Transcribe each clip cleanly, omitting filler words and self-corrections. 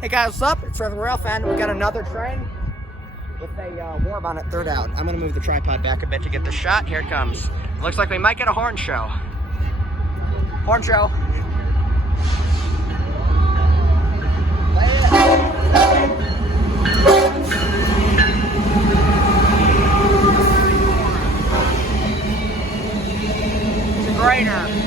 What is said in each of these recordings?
Hey guys, what's up? It's Trevor Railfan. We got another train with a warm on it, third out. I'm gonna move the tripod back a bit to get the shot. Here it comes. Looks like we might get a horn show. Horn show. It's a grainer.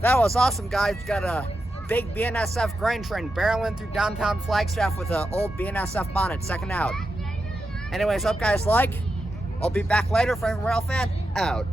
That was awesome, guys. We got a big BNSF grain train barreling through downtown Flagstaff with an old BNSF bonnet, second out. Anyways, hope guys like. I'll be back later. Frank Railfan, out.